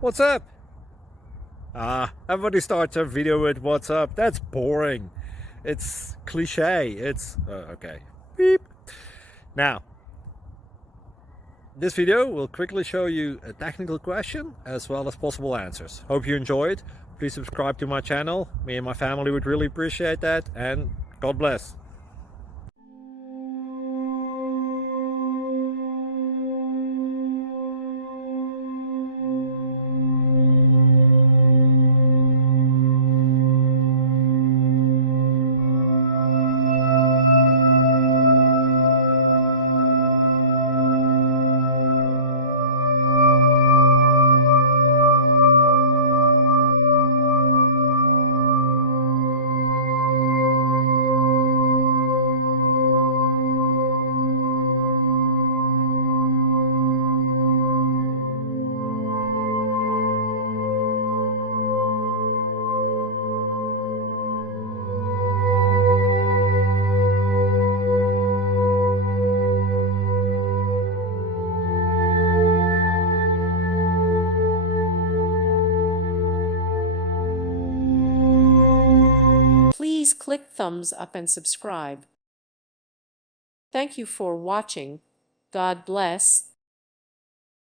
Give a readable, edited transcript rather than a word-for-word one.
What's up? Everybody starts a video with what's up. That's boring. It's cliche. It's okay. Beep. Now, this video will quickly show you a technical question as well as possible answers. Hope you enjoyed. Please subscribe to my channel. Me and my family would really appreciate that, and God bless. Please click thumbs up and subscribe. Thank you for watching. God bless.